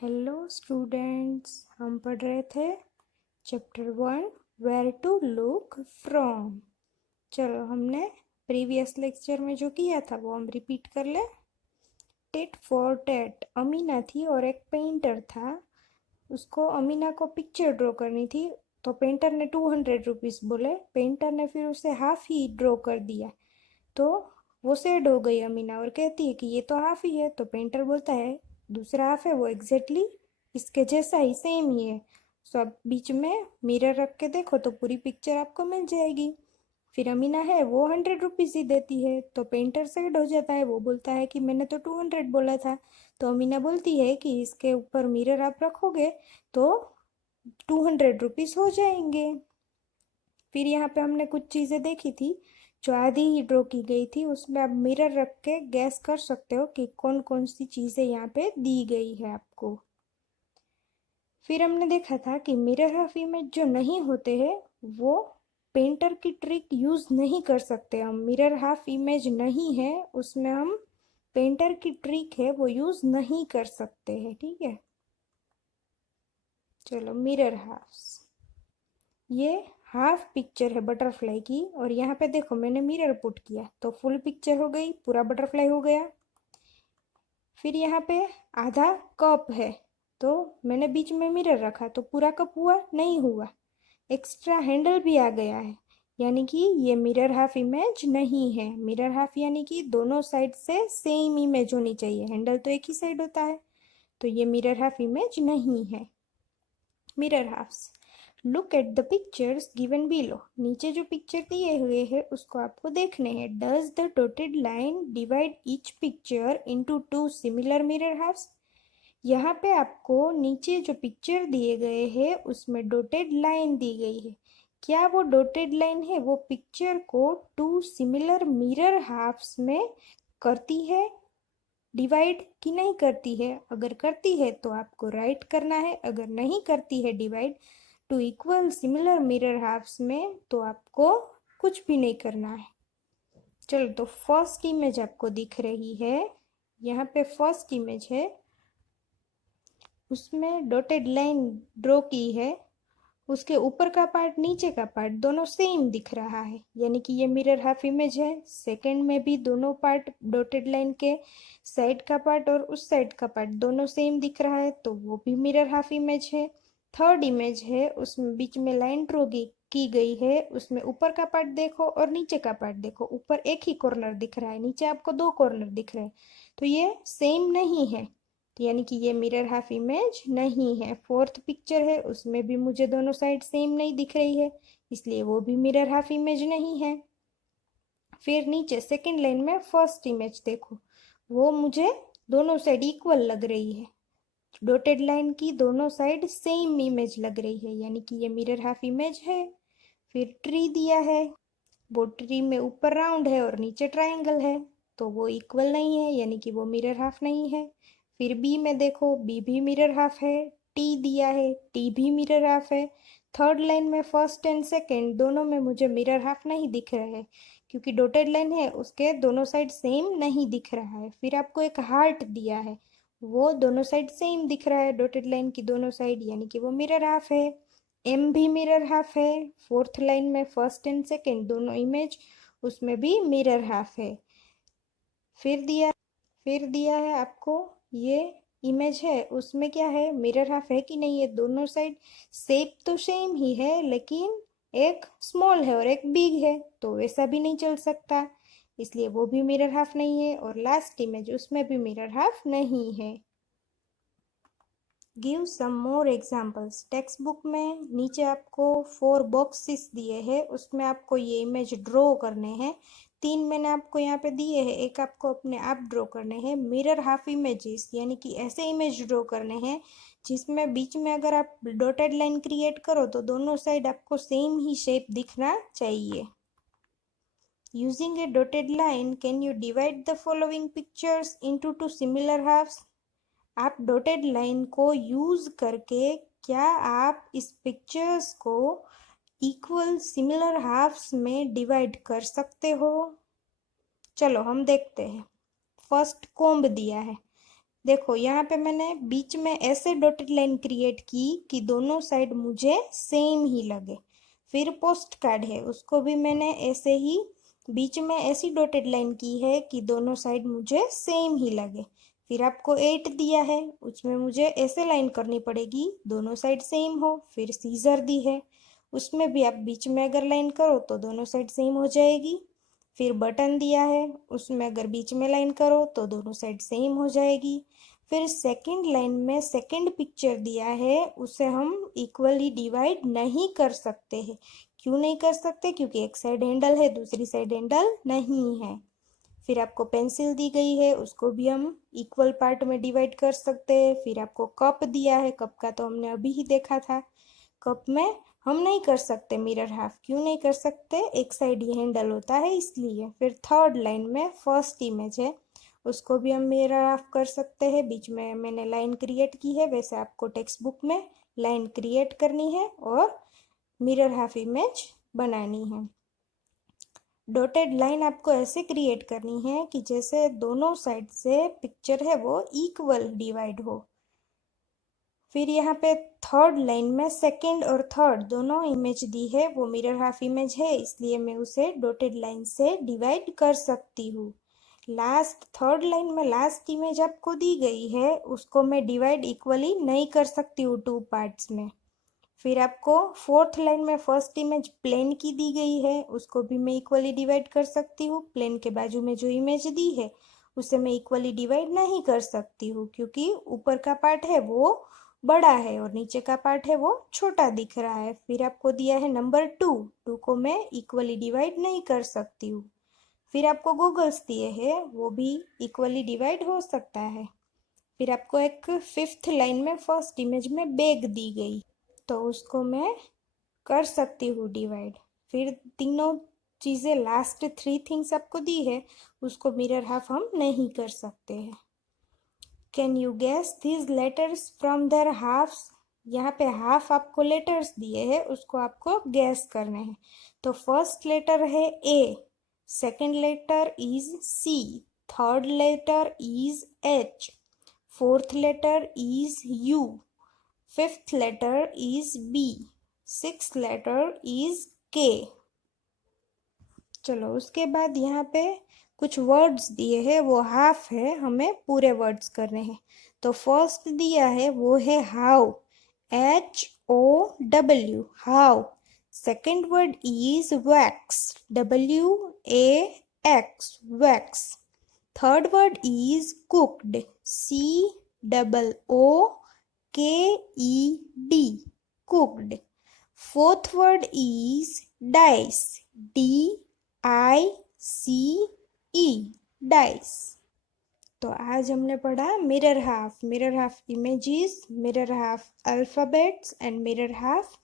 Hello students, हम पढ़ रहे थे chapter 1 where to look from. चलो, हमने प्रीवियस लेक्चर में जो किया था वो हम रिपीट कर ले। टिट फॉर टैट, अमीना थी और एक पेंटर था। उसको अमीना को पिक्चर ड्रॉ करनी थी, तो पेंटर ने 200 रुपीज़ बोले। पेंटर ने फिर उसे हाफ ही ड्रॉ कर दिया, तो वो सैड हो गई अमीना और कहती है कि ये तो हाफ ही है। तो पेंटर बोलता है दूसरा हाफ है वो एग्जैक्टली इसके जैसा ही सेम ही है। सो आप बीच में मिरर रख के देखो तो पूरी पिक्चर आपको मिल जाएगी। फिर अमीना है वो 100 रुपीज़ ही देती है, तो पेंटर सैड हो जाता है। वो बोलता है कि मैंने तो 200 बोला था। तो अमीना बोलती है कि इसके ऊपर मिरर आप रखोगे तो 200 रुपीज़ हो जाएंगे। फिर यहाँ पे हमने कुछ चीज़ें देखी थी जो आधी ही ड्रॉ की गई थी, उसमें आप मिरर रख के गैस कर सकते हो कि कौन कौन सी चीज़ें यहाँ पे दी गई है आपको। फिर हमने देखा था कि मिरर हाफ इमेज जो नहीं होते हैं वो पेंटर की ट्रिक यूज़ नहीं कर सकते। हम मिरर हाफ इमेज नहीं है उसमें हम पेंटर की ट्रिक है वो यूज़ नहीं कर सकते हैं, ठीक है। चलो, मिरर हाफ्स, ये हाफ पिक्चर है बटरफ्लाई की, और यहाँ पे देखो मैंने मिरर पुट किया तो फुल पिक्चर हो गई, पूरा बटरफ्लाई हो गया। फिर यहाँ पे आधा कप है तो मैंने बीच में मिरर रखा तो पूरा कप हुआ नहीं हुआ, एक्स्ट्रा हैंडल भी आ गया है, यानी कि ये मिरर हाफ इमेज नहीं है। मिरर हाफ यानी कि दोनों साइड से सेम इमेज होनी चाहिए, हैंडल तो एक ही साइड होता है, तो ये मिरर हाफ इमेज नहीं है। Mirror halves, look at the pictures given below, नीचे जो पिक्चर दिए हुए हैं उसको आपको देखने हैं। Does the dotted line divide each picture into two similar mirror halves, यहाँ पे आपको नीचे जो पिक्चर दिए गए हैं उसमें डॉटेड लाइन दी गई है। क्या वो डॉटेड लाइन है वो पिक्चर को टू सिमिलर मिरर हाफ्स में करती है डिवाइड कि नहीं करती है? अगर करती है तो आपको राइट करना है, अगर नहीं करती है divide two equal similar mirror halves में तो आपको कुछ भी नहीं करना है। चलो, तो फर्स्ट इमेज आपको दिख रही है, यहाँ पे फर्स्ट इमेज है, उसमें डॉटेड लाइन ड्रॉ की है, उसके ऊपर का पार्ट नीचे का पार्ट दोनों सेम दिख रहा है, यानी कि ये मिरर हाफ इमेज है। सेकंड में भी दोनों पार्ट डॉटेड लाइन के साइड का पार्ट और उस साइड का पार्ट दोनों सेम दिख रहा है, तो वो भी मिरर हाफ इमेज है। थर्ड इमेज है, उसमें बीच में लाइन ड्रॉ की गई है, उसमें ऊपर का पार्ट देखो और नीचे का पार्ट देखो, ऊपर एक ही कॉर्नर दिख रहा है, नीचे आपको दो कॉर्नर दिख रहे हैं, तो ये सेम नहीं है, यानी कि ये मिरर हाफ इमेज नहीं है। फोर्थ पिक्चर है, उसमें भी मुझे दोनों साइड सेम नहीं दिख रही है, इसलिए वो भी मिरर हाफ इमेज नहीं है। फिर नीचे सेकंड लाइन में फर्स्ट इमेज देखो, वो मुझे दोनों साइड इक्वल लग रही है, डॉटेड लाइन की दोनों साइड सेम इमेज लग रही है, यानी कि ये मिरर हाफ इमेज है। फिर ट्री दिया है, वो ट्री में ऊपर राउंड है और नीचे ट्रायंगल है, तो वो इक्वल नहीं है, यानी कि वो मिरर हाफ नहीं है। फिर बी में देखो, बी भी मिरर हाफ है। टी दिया है, टी भी मिरर हाफ है। थर्ड लाइन में फर्स्ट एंड सेकंड दोनों में मुझे मिरर हाफ नहीं दिख रहा है, क्योंकि डॉटेड लाइन है उसके दोनों साइड सेम नहीं दिख रहा है। फिर आपको एक हार्ट दिया है, वो दोनों साइड सेम दिख रहा है डॉटेड लाइन की दोनों साइड, यानी कि वो मिरर हाफ है। एम भी मिरर हाफ है, फोर्थ लाइन में फर्स्ट एंड सेकंड दोनों इमेज उसमें भी मिरर हाफ है। फिर दिया है आपको ये इमेज है, उसमें क्या है, मिरर हाफ है कि नहीं है? दोनों साइड शेप तो सेम ही है, लेकिन एक स्मॉल है और एक बिग है, तो वैसा भी नहीं चल सकता, इसलिए वो भी मिरर हाफ नहीं है। और लास्ट इमेज, उसमें भी मिरर हाफ नहीं है। Give some more examples, text book में नीचे आपको 4 बॉक्सेस दिए हैं, उसमें आपको ये इमेज ड्रॉ करने हैं। 3 मैंने आपको यहाँ पे दिए हैं, एक आपको अपने आप ड्रॉ करने हैं। मिरर हाफ इमेजेस यानी कि ऐसे इमेज ड्रॉ करने हैं जिसमें बीच में अगर आप डॉटेड लाइन क्रिएट करो तो दोनों साइड आपको सेम ही शेप दिखना चाहिए। Using a dotted line can you divide the following pictures into two similar halves, आप डॉटेड लाइन को यूज करके क्या आप इस पिक्चर्स को इक्वल सिमिलर हाफ्स में डिवाइड कर सकते हो? चलो हम देखते हैं। फर्स्ट कोम्ब दिया है, देखो यहाँ पे मैंने बीच में ऐसे डॉटेड लाइन क्रिएट की कि दोनों साइड मुझे सेम ही लगे। फिर पोस्ट कार्ड है, उसको भी मैंने ऐसे ही बीच में ऐसी डॉटेड लाइन की है कि दोनों साइड मुझे सेम ही लगे। फिर आपको 8 दिया है, उसमें मुझे ऐसे लाइन करनी पड़ेगी दोनों साइड सेम हो। फिर सीजर दी है, उसमें भी आप बीच में अगर लाइन करो तो दोनों साइड सेम हो जाएगी। फिर बटन दिया है, उसमें अगर बीच में लाइन करो तो दोनों साइड सेम हो जाएगी। फिर सेकंड लाइन में सेकंड पिक्चर दिया है, उसे हम इक्वली डिवाइड नहीं कर सकते हैं। क्यों नहीं कर सकते? क्योंकि एक साइड हैंडल है, दूसरी साइड हैंडल नहीं है। फिर आपको पेंसिल दी गई है, उसको भी हम इक्वल पार्ट में डिवाइड कर सकते हैं। फिर आपको कप दिया है, कप का तो हमने अभी ही देखा था। कप में हम नहीं कर सकते मिरर हाफ। क्यों नहीं कर सकते? एक साइड ही हैंडल होता है इसलिए। फिर थर्ड लाइन में फर्स्ट इमेज है, उसको भी हम मिरर हाफ कर सकते हैं। बीच में मैंने लाइन क्रिएट की है, वैसे आपको टेक्स्ट बुक में लाइन क्रिएट करनी है और मिरर हाफ इमेज बनानी है। डॉटेड लाइन आपको ऐसे क्रिएट करनी है कि जैसे दोनों साइड से पिक्चर है वो इक्वल डिवाइड हो। फिर यहाँ पे थर्ड लाइन में सेकंड और थर्ड दोनों इमेज दी है, वो मिरर हाफ इमेज है, इसलिए मैं उसे डॉटेड लाइन से डिवाइड कर सकती हूँ। लास्ट थर्ड लाइन में लास्ट इमेज आपको दी गई है, उसको मैं डिवाइड इक्वली नहीं कर सकती हूँ टू पार्ट्स में। फिर आपको फोर्थ लाइन में फर्स्ट इमेज प्लेन की दी गई है, उसको भी मैं इक्वली डिवाइड कर सकती हूँ। प्लेन के बाजू में जो इमेज दी है उसे मैं इक्वली डिवाइड नहीं कर सकती हूँ, क्योंकि ऊपर का पार्ट है वो बड़ा है और नीचे का पार्ट है वो छोटा दिख रहा है। फिर आपको दिया है नंबर 2, 2 को मैं इक्वली डिवाइड नहीं कर सकती हूँ। फिर आपको गूगल्स दिए हैं, वो भी इक्वली डिवाइड हो सकता है। फिर आपको एक फिफ्थ लाइन में फर्स्ट इमेज में बैग दी गई, तो उसको मैं कर सकती हूँ डिवाइड। फिर तीनों चीज़ें लास्ट 3 थिंग्स आपको दी है, उसको मिरर हाफ हम नहीं कर सकते हैं। Can you guess these letters from their halves? यहाँ पे हाफ आपको लेटर्स दिए हैं, उसको आपको गैस करने हैं। तो फर्स्ट लेटर है A, second letter is C, third letter is H, fourth letter is U, fifth letter is B, sixth letter is K. चलो उसके बाद यहाँ पे कुछ वर्ड्स दिए हैं, वो हाफ है, हमें पूरे वर्ड्स करने हैं। तो फर्स्ट दिया है वो है how, HOW, how. Second word is wax, WAX, wax. Third word is cooked, COOKED, cooked. Fourth word is dice, DICE, dice. तो आज हमने पढ़ा mirror half images, mirror half alphabets and mirror half